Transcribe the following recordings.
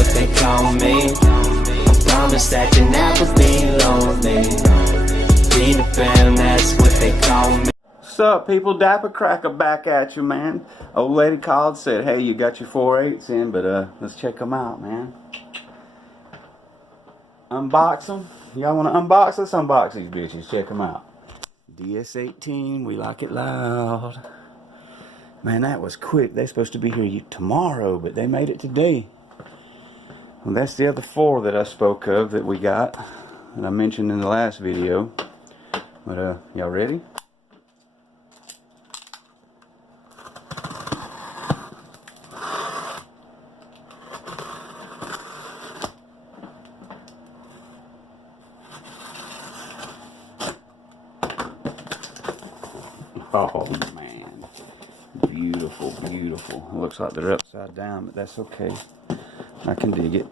what they call me. Promise that you never be lonely. Be the fam, that's what they call me. What's up, people? Dapper Cracker back at you, man. Old lady called, said, hey, you got your 4/8s in, but let's check them out, man. Unbox them. Y'all want to unbox? Let's unbox these bitches. Check them out. DS18, we like it loud. Man, that was quick. They're supposed to be here tomorrow, but they made it today. Well, that's the other 4 that I spoke of that we got, that I mentioned in the last video. But y'all ready? Oh man, beautiful, beautiful. It looks like they're upside down, but that's okay. I can dig it.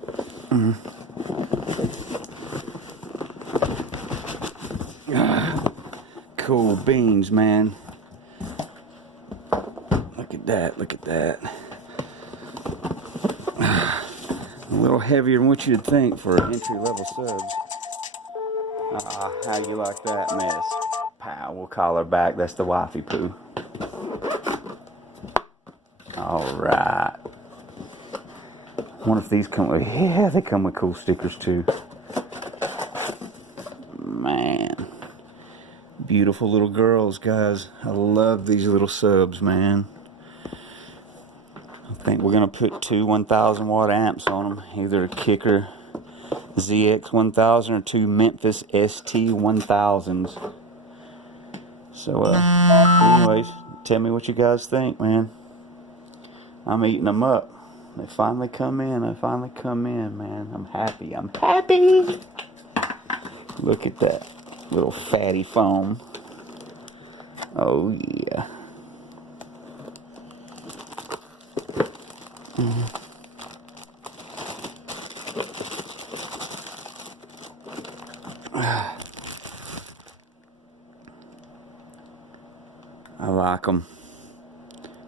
Cool beans, man. Look at that, look at that. A little heavier than what you'd think for entry-level subs. How you like that mess? Pow, we'll call her back. That's the wifey poo. Alright. Wonder if these come with... Yeah, they come with cool stickers too. Man. Beautiful little girls, guys. I love these little subs, man. I think we're going to put 2 1,000 watt amps on them. Either a Kicker ZX1000 or 2 Memphis ST1000s. So, anyways, tell me what you guys think, man. I'm eating them up. They finally come in. They finally come in, man. I'm happy. I'm happy. Look at that little fatty foam. Oh, yeah. I like them.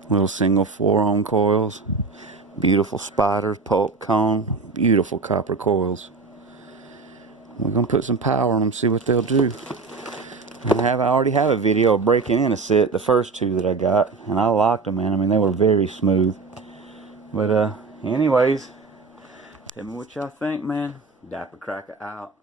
Little single 4-ohm coils. Beautiful spiders, pulp cone. Beautiful copper coils. We're going to put some power on them, see what they'll do. I already have a video of breaking in a set, the first 2 that I got. And I liked them, man. I mean, they were very smooth. But anyways, tell me what y'all think, man. Dapper Cracker out.